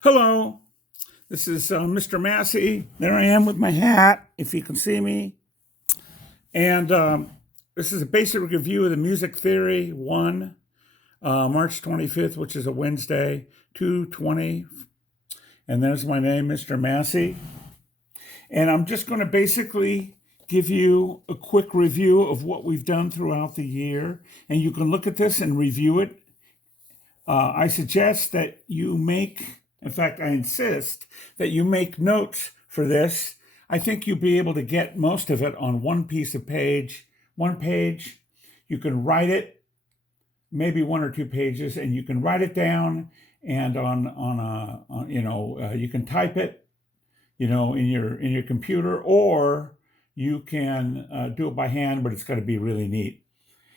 Hello, this is Mr. Massey. There I am with my hat, if you can see me. And this is a basic review of the Music Theory 1, March 25th, which is a Wednesday, 2:20. And there's my name, Mr. Massey. And I'm just going to basically give you a quick review of what we've done throughout the year. And you can look at this and review it. I suggest that you make, in fact, I insist that you make notes for this. I think you'll be able to get most of it on one page. You can write it, maybe one or two pages, and you can write it down. And you can type it, in your computer, or you can do it by hand, but it's got to be really neat.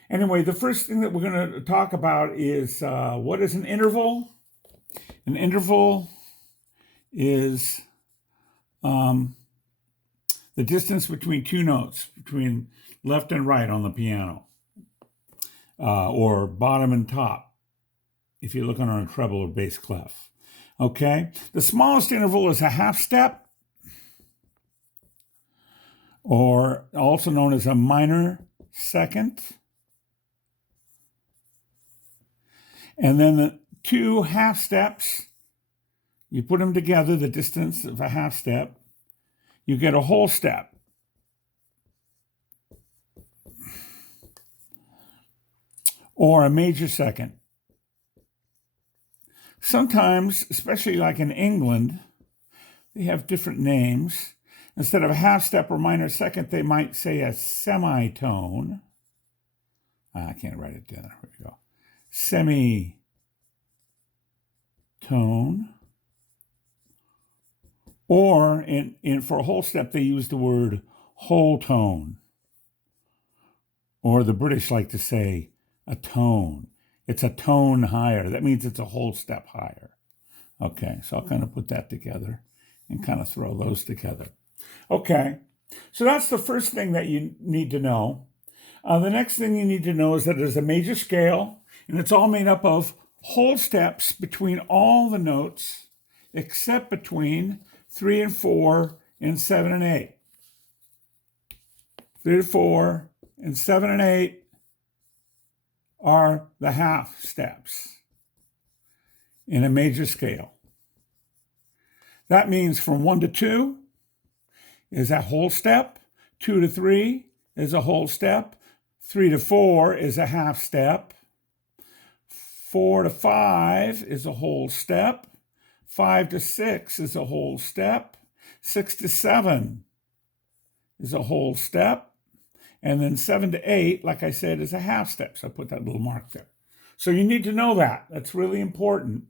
Anyway, the first thing that we're going to talk about is what is an interval? An interval is the distance between two notes, between left and right on the piano, or bottom and top, if you're looking on a treble or bass clef. Okay? The smallest interval is a half step, or also known as a minor second. And then the two half steps, you put them together, the distance of a half step, you get a whole step. Or a major second. Sometimes, especially like in England, they have different names. Instead of a half step or minor second, they might say a semitone. I can't write it down. Here we go. Semitone, or for a whole step they use the word whole tone, or the British like to say a tone. It's a tone higher. That means it's a whole step higher. Okay, so I'll kind of put that together and kind of throw those together. Okay, so that's the first thing that you need to know. The next thing you need to know is that there's a major scale, and it's all made up of whole steps between all the notes, except between 3 and 4 and 7 and 8. 3 to 4 and 7 and 8 are the half steps in a major scale. That means from 1 to 2 is a whole step, 2 to 3 is a whole step, 3 to 4 is a half step, 4 to 5 is a whole step, 5 to 6 is a whole step, 6 to 7 is a whole step, and then 7 to 8, like I said, is a half step. So I put that little mark there. So you need to know that. That's really important.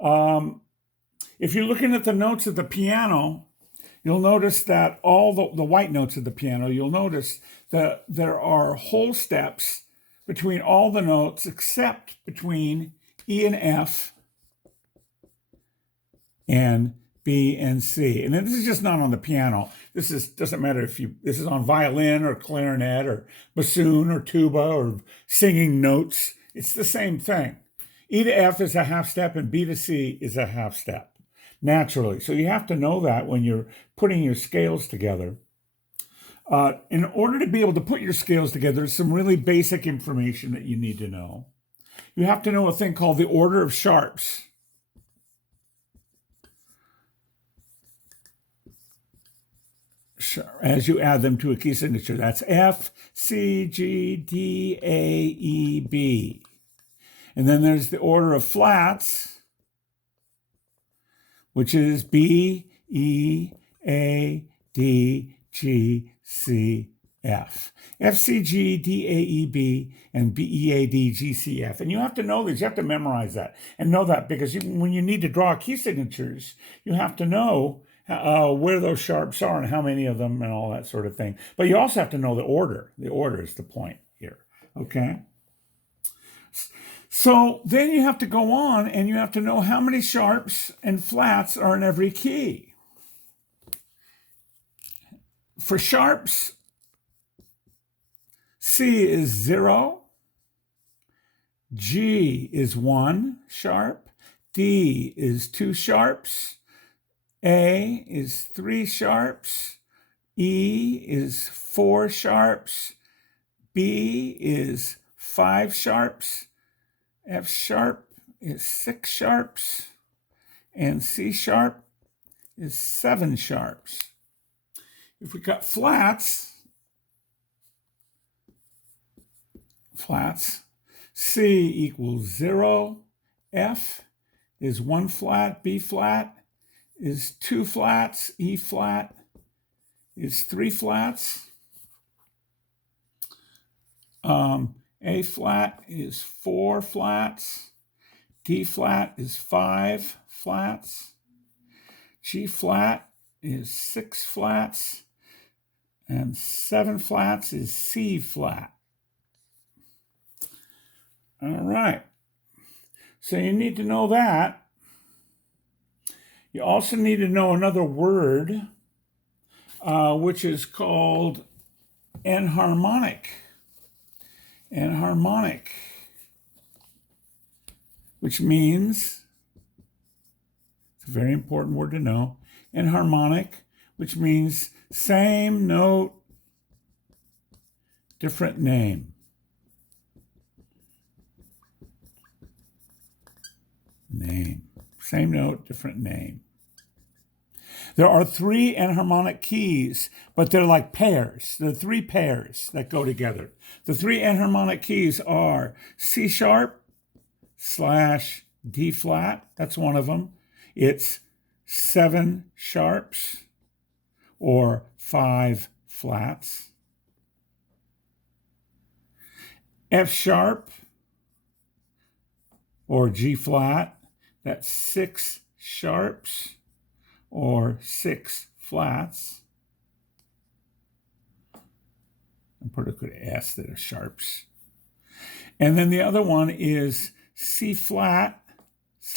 If you're looking at the notes of the piano, you'll notice that all the white notes of the piano, you'll notice that there are whole steps between all the notes except between E and F and B and C. And this is just not on the piano. Doesn't matter this is on violin or clarinet or bassoon or tuba or singing notes. It's the same thing. E to F is a half step and B to C is a half step, naturally. So you have to know that when you're putting your scales together. In order to be able to put your scales together, there's some really basic information that you need to know. You have to know a thing called the order of sharps. As you add them to a key signature, that's F, C, G, D, A, E, B. And then there's the order of flats, which is B, E, A, D, G, C, F. F, C, G, D, A, E, B, and B, E, A, D, G, C, F. And you have to know this. You have to memorize that and know that because when you need to draw key signatures, you have to know where those sharps are and how many of them and all that sort of thing. But you also have to know the order. The order is the point here, okay? So then you have to go on and you have to know how many sharps and flats are in every key. For sharps, C is 0, G is 1 sharp, D is 2 sharps. A is 3 sharps. E is 4 sharps. B is 5 sharps. F sharp is 6 sharps. And C sharp is 7 sharps. If we got flats, C equals 0. F is 1 flat. B flat is 2 flats. E flat is 3 flats. A flat is 4 flats. D flat is 5 flats. G flat is 6 flats. And 7 flats is C flat. All right. So you need to know that. You also need to know another word, which is called enharmonic. Enharmonic, which means, it's a very important word to know, enharmonic, which means same note, different name. Same note, different name. There are 3 enharmonic keys, but they're like pairs. There are 3 pairs that go together. The 3 enharmonic keys are C sharp / D flat. That's one of them. It's 7 sharps or 5 flats. F sharp or G flat. That's 6 sharps or 6 flats. I put a good S that are sharps. And then the other one is C flat /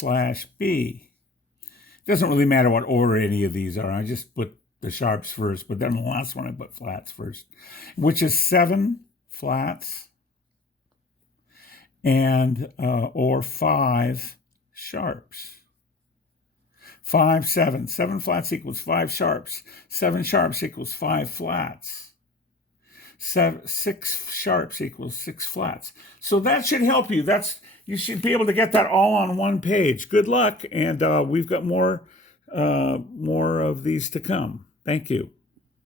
B. It doesn't really matter what order any of these are. I just put the sharps first, but then the last one I put flats first, which is 7 flats and or 5 sharps. 5, 7. 7 flats equals 5 sharps. 7 sharps equals 5 flats. 6 sharps equals 6 flats. So that should help you. You should be able to get that all on one page. Good luck, and we've got more of these to come. Thank you.